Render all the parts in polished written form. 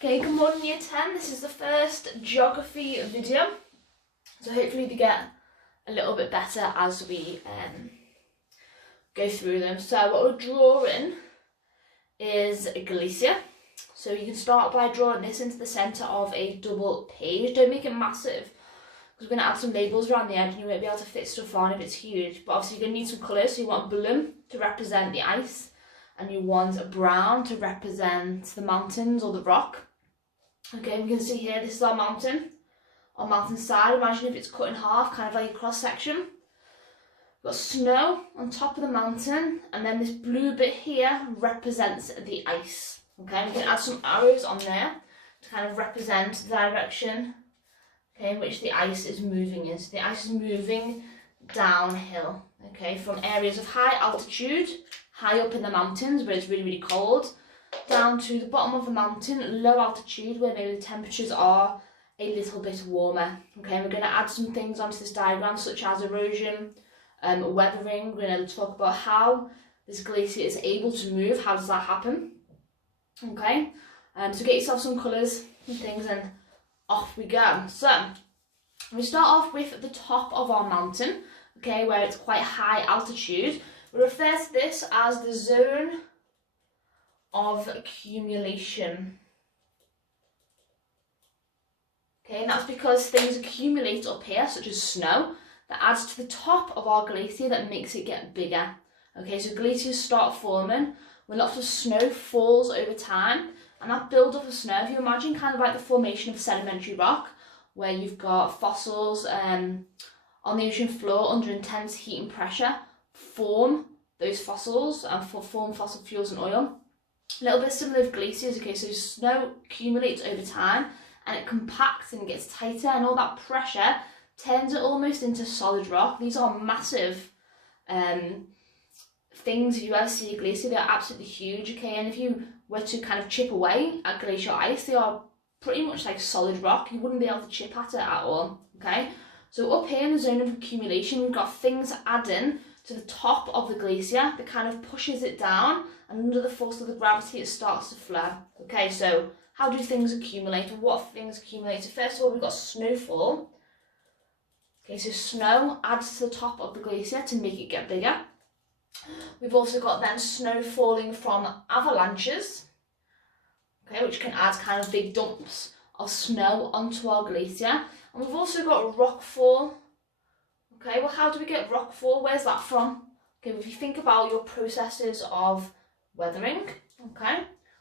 Okay, good morning Year 10. This is the first geography video. So hopefully they get a little bit better as we go through them. So what we're drawing is a glacier. So you can start by drawing this into the centre of a double page. Don't make it massive, because we're going to add some labels around the edge and you won't be able to fit stuff on if it's huge. But obviously you're going to need some colours. So you want blue to represent the ice, and you want a brown to represent the mountains or the rock. Okay, we can see here, this is our mountain side. Imagine if it's cut in half, kind of like a cross section. We've got snow on top of the mountain, and then this blue bit here represents the ice. Okay, we can add some arrows on there to kind of represent the direction, okay, in which the ice is moving in. So the ice is moving downhill, okay, from areas of high altitude, high up in the mountains where it's really, really cold, down to the bottom of the mountain, low altitude, where maybe the temperatures are a little bit warmer. Okay, we're going to add some things onto this diagram, such as erosion, weathering. We're going to talk about how this glacier is able to move. How does that happen? Okay, so get yourself some colours and things, and off we go. So we start off with the top of our mountain, okay, where it's quite high altitude. We refer to this as the zone of accumulation. Okay, and that's because things accumulate up here, such as snow, that adds to the top of our glacier that makes it get bigger. Okay, so glaciers start forming when lots of snow falls over time, and that build up of snow, if you imagine kind of like the formation of sedimentary rock, where you've got fossils on the ocean floor under intense heat and pressure, form those fossils and form fossil fuels and oil. A little bit similar with glaciers. Okay, so snow accumulates over time and it compacts and it gets tighter, and all that pressure turns it almost into solid rock. These are massive things. If you ever see a glacier, they're absolutely huge, okay, and if you were to kind of chip away at glacial ice, they are pretty much like solid rock. You wouldn't be able to chip at it at all, okay. So up here in the zone of accumulation, we've got things adding to the top of the glacier that kind of pushes it down, and under the force of the gravity it starts to flow. Okay, so how do things accumulate, and what things accumulate? So first of all, we've got snowfall. Okay, so snow adds to the top of the glacier to make it get bigger. We've also got then snow falling from avalanches, okay, which can add kind of big dumps of snow onto our glacier. And we've also got rockfall. Okay, well, how do we get rockfall? Where's that from? Okay, if you think about your processes of weathering, okay,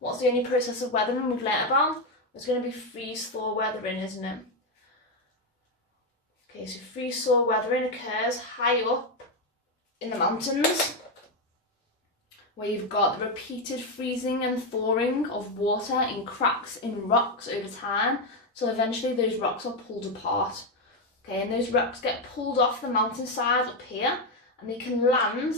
what's the only process of weathering we've learnt about? It's going to be freeze-thaw weathering, isn't it? Okay, so freeze-thaw weathering occurs high up in the mountains, where you've got the repeated freezing and thawing of water in cracks in rocks over time, so eventually those rocks are pulled apart. Okay, and those rocks get pulled off the mountainside up here, and they can land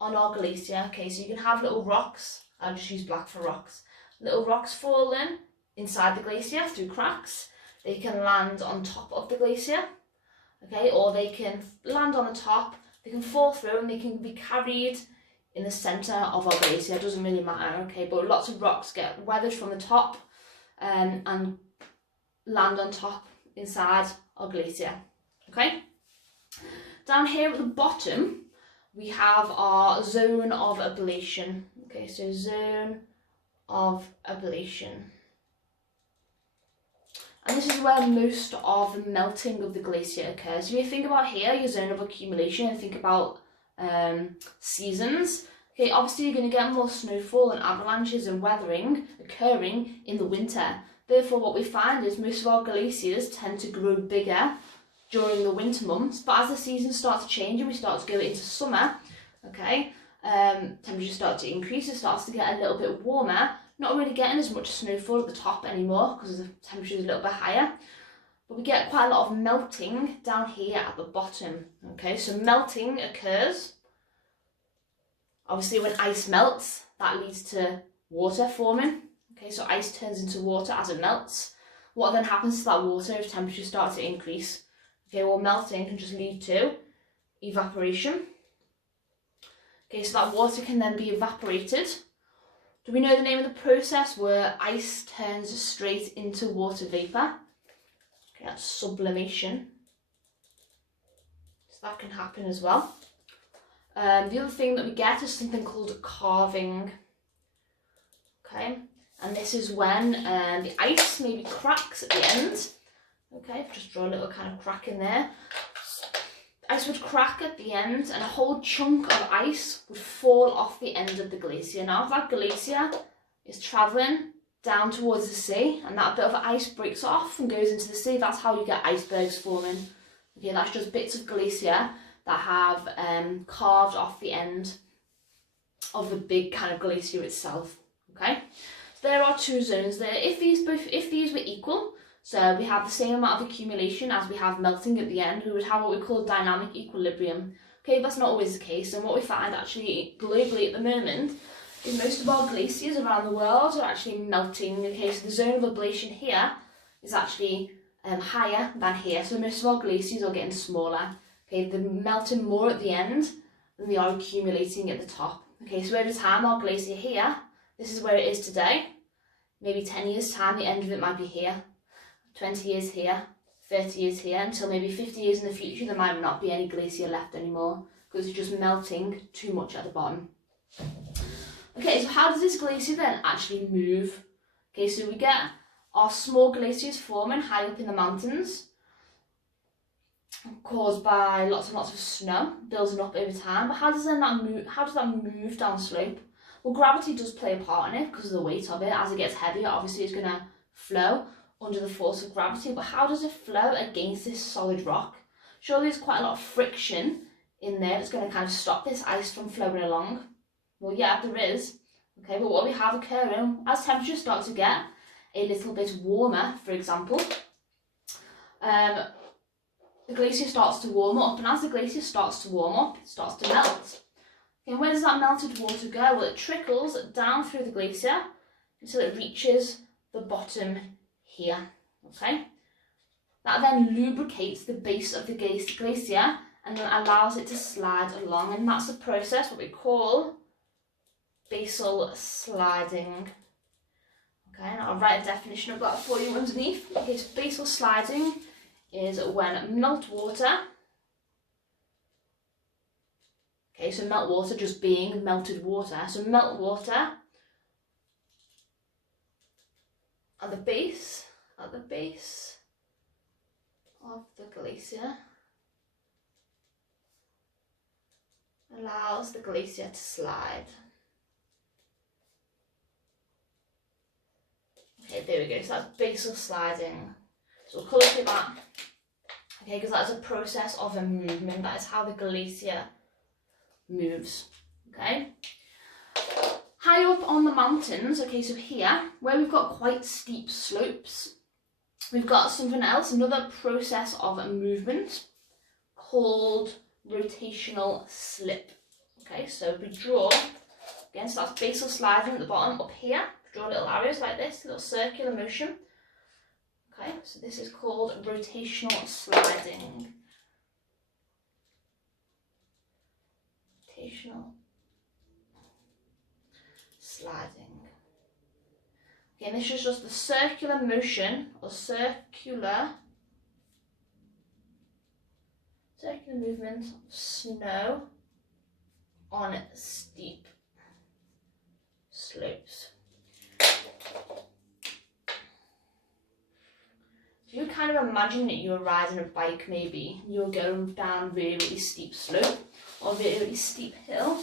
on our glacier. Okay, so you can have little rocks, I'll just use black for rocks, little rocks falling inside the glacier through cracks. They can land on top of the glacier, okay, or they can land on the top, they can fall through, and they can be carried in the centre of our glacier. It doesn't really matter, okay, but lots of rocks get weathered from the top and land on top inside our glacier. Okay, down here at the bottom we have our zone of ablation. Okay, so zone of ablation, and this is where most of the melting of the glacier occurs. So if you think about here, your zone of accumulation, and think about seasons, okay, obviously you're going to get more snowfall and avalanches and weathering occurring in the winter. Therefore, what we find is most of our glaciers tend to grow bigger during the winter months, but as the seasons start to change and we start to go into summer, okay, temperatures start to increase, it starts to get a little bit warmer, not really getting as much snowfall at the top anymore because the temperature is a little bit higher, but we get quite a lot of melting down here at the bottom. Okay, so melting occurs, obviously when ice melts, that leads to water forming. Okay, so ice turns into water as it melts. What then happens to that water if temperatures start to increase? Okay, well, melting can just lead to evaporation. Okay, so that water can then be evaporated, Do we know the name of the process where ice turns straight into water vapour? Okay, that's sublimation. So that can happen as well. The other thing that we get is something called calving. Okay, and this is when the ice maybe cracks at the end. Okay, just draw a little kind of crack in there. Ice would crack at the end and a whole chunk of ice would fall off the end of the glacier. Now if that glacier is travelling down towards the sea and that bit of ice breaks off and goes into the sea, that's how you get icebergs forming. Okay, that's just bits of glacier that have carved off the end of the big kind of glacier itself. Okay, so there are two zones there. If these were equal, so we have the same amount of accumulation as we have melting at the end, we would have what we call dynamic equilibrium. Okay, that's not always the case, and what we find actually globally at the moment is most of our glaciers around the world are actually melting. Okay, so the zone of ablation here is actually higher than here, so most of our glaciers are getting smaller. Okay, they're melting more at the end than they are accumulating at the top. Okay, so every time our glacier here, this is where it is today, maybe 10 years time, the end of it might be here. 20 years here, 30 years here, until maybe 50 years in the future there might not be any glacier left anymore because it's just melting too much at the bottom. Okay, so how does this glacier then actually move? Okay, so we get our small glaciers forming high up in the mountains, caused by lots and lots of snow building up over time. But how does that move? How does that move down slope? Well, gravity does play a part in it because of the weight of it. As it gets heavier, obviously it's going to flow under the force of gravity, but how does it flow against this solid rock? Surely there's quite a lot of friction in there that's going to kind of stop this ice from flowing along. Well, yeah, there is. Okay, but what we have occurring, as temperatures start to get a little bit warmer, for example, the glacier starts to warm up, and as the glacier starts to warm up, it starts to melt. Okay, and where does that melted water go? Well, it trickles down through the glacier until it reaches the bottom here. Okay, that then lubricates the base of the glacier and then allows it to slide along, and that's the process what we call basal sliding. Okay, and I'll write a definition of that for you underneath. Okay, so basal sliding is when meltwater, okay, so meltwater just being melted water, so meltwater at the base of the glacier allows the glacier to slide. Okay, there we go, so that's basal sliding. So we'll colour through that. Okay, because that's a process of a movement, that is how the glacier moves. Okay. High up on the mountains, okay, so here, where we've got quite steep slopes, we've got something else, another process of movement called rotational slip. Okay, so we draw, again, so that's basal sliding at the bottom. Up here, draw little arrows like this, little circular motion. Okay, so this is called rotational sliding. Rotational sliding. Okay, and this is just the circular motion or circular movement of snow on steep slopes. So you kind of imagine that you're riding a bike, maybe you're going down a really, really steep slope or a really, really steep hill.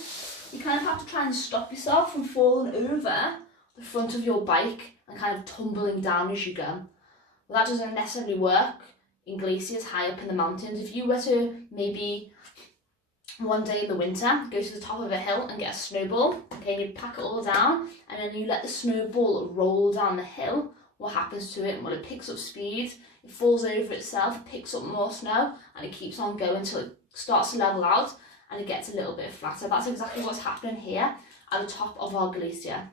You kind of have to try and stop yourself from falling over the front of your bike and kind of tumbling down as you go. Well, that doesn't necessarily work in glaciers high up in the mountains. If you were to maybe one day in the winter go to the top of a hill and get a snowball, okay, and you pack it all down and then you let the snowball roll down the hill, what happens to it? Well, it picks up speed, it falls over itself, picks up more snow, and it keeps on going until it starts to level out and it gets a little bit flatter. That's exactly what's happening here at the top of our glacier.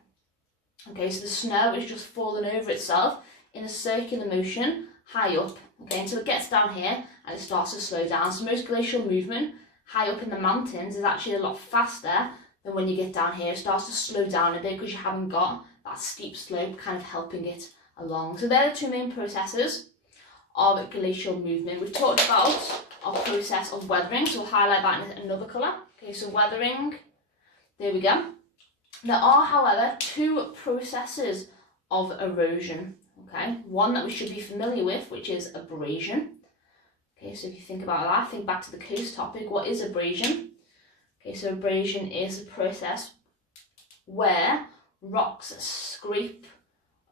Okay, so the snow is just falling over itself in a circular motion high up, okay, until it gets down here and it starts to slow down. So most glacial movement high up in the mountains is actually a lot faster then when you get down here, it starts to slow down a bit because you haven't got that steep slope kind of helping it along. So they're the two main processes of glacial movement. We've talked about our process of weathering, so we'll highlight that in another colour. Okay, so weathering, there we go. There are, however, two processes of erosion. Okay, one that we should be familiar with, which is abrasion. Okay, so if you think about that, think back to the coast topic. What is abrasion? Okay, so abrasion is a process where rocks scrape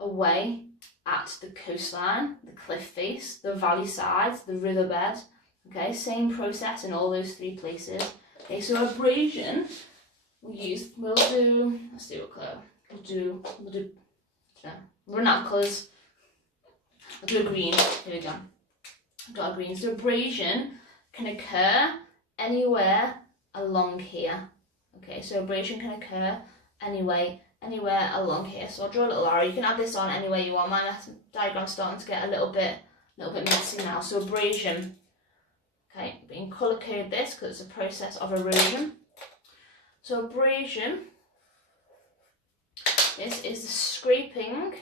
away at the coastline, the cliff face, the valley sides, the riverbed. Okay, same process in all those three places. Okay, so abrasion, let's do a colour. Run out of colours. I'll do a green. Here we go. I've got a green. So abrasion can occur anywhere along here. Okay, so abrasion can occur anywhere along here. So I'll draw a little arrow. You can add this on anywhere you want. My diagram's starting to get a little bit messy now. So abrasion. Okay, being colour code this because it's a process of erosion. So abrasion, this is the scraping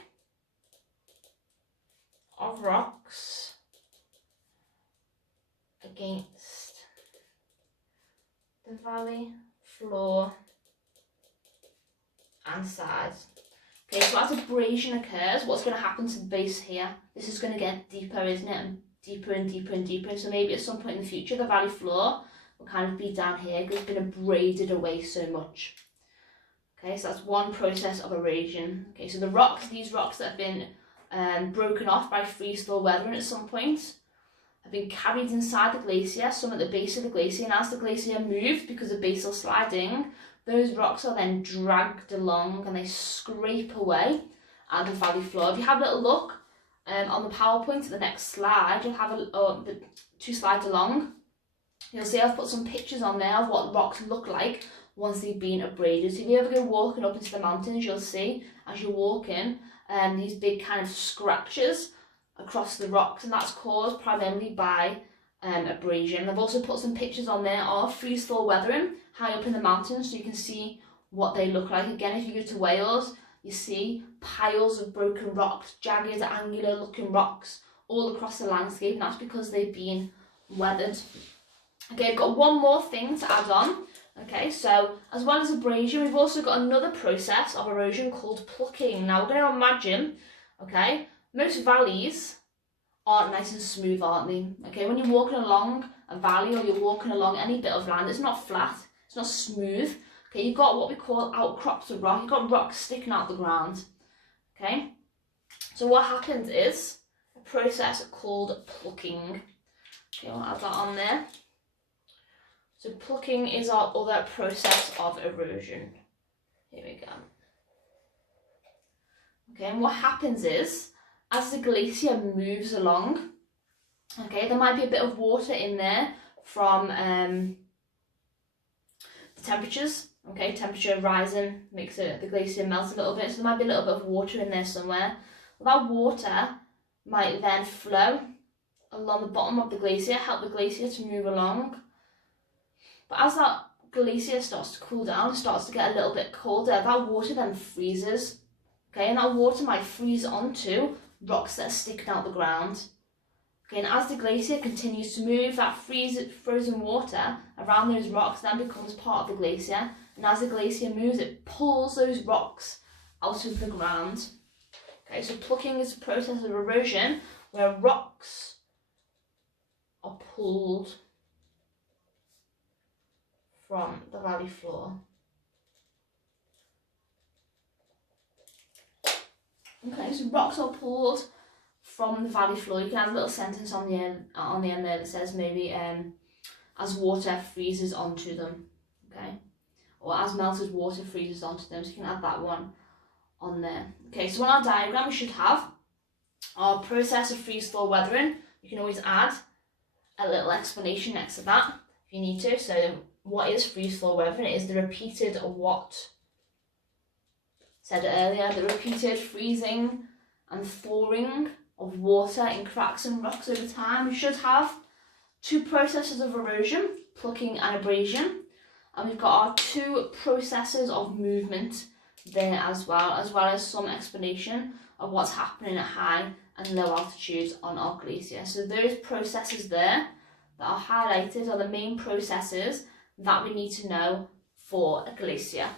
of rocks against the valley floor and sides. Okay, so as abrasion occurs, what's going to happen to the base here? This is going to get deeper, isn't it? And deeper and deeper and deeper. So maybe at some point in the future, the valley floor will kind of be down here because it's been abraded away so much. Okay, so that's one process of erosion. Okay, so these rocks that have been broken off by freeze-thaw weathering at some point have been carried inside the glacier, some at the base of the glacier, and as the glacier moves because of basal sliding, those rocks are then dragged along and they scrape away at the valley floor. If you have a little look on the PowerPoint at the next slide, you'll have the 2 slides along. You'll see I've put some pictures on there of what rocks look like once they've been abraded. So if you ever go walking up into the mountains, you'll see as you're walking these big kind of scratches across the rocks, and that's caused primarily by abrasion. I've also put some pictures on there of freeze-thaw weathering high up in the mountains so you can see what they look like. Again, if you go to Wales, you see piles of broken rocks, jagged, angular looking rocks all across the landscape, and that's because they've been weathered. Okay, I've got one more thing to add on. Okay, so as well as abrasion, we've also got another process of erosion called plucking. Now we're going to imagine, okay, most valleys aren't nice and smooth, aren't they? Okay, when you're walking along a valley or you're walking along any bit of land, it's not flat, it's not smooth. Okay, you've got what we call outcrops of rock. You've got rocks sticking out the ground. Okay, so what happens is a process called plucking. Okay, I'll add that on there. So plucking is our other process of erosion. Here we go. Okay, and what happens is, as the glacier moves along, okay, there might be a bit of water in there from the temperatures. Okay, temperature rising makes the glacier melt a little bit, so there might be a little bit of water in there somewhere. Well, that water might then flow along the bottom of the glacier, help the glacier to move along. But as that glacier starts to cool down, starts to get a little bit colder, that water then freezes. Okay, and that water might freeze onto rocks that are sticking out the ground. Okay, and as the glacier continues to move, that frozen water around those rocks then becomes part of the glacier. And as the glacier moves, it pulls those rocks out of the ground. Okay, so plucking is a process of erosion where rocks are pulled from the valley floor. Okay, so rocks are pulled from the valley floor. You can add a little sentence on the end there that says maybe as water freezes onto them. Okay, or as melted water freezes onto them. So you can add that one on there. Okay, so on our diagram we should have our process of freeze-thaw weathering. You can always add a little explanation next to that if you need to. So what is freeze-thaw weathering? It is the repeated what? Said it earlier, the repeated freezing and thawing of water in cracks and rocks over time. We should have two processes of erosion, plucking and abrasion. And we've got our 2 processes of movement there as well as some explanation of what's happening at high and low altitudes on our glacier. So those processes there that are highlighted are the main processes that we need to know for a glacier.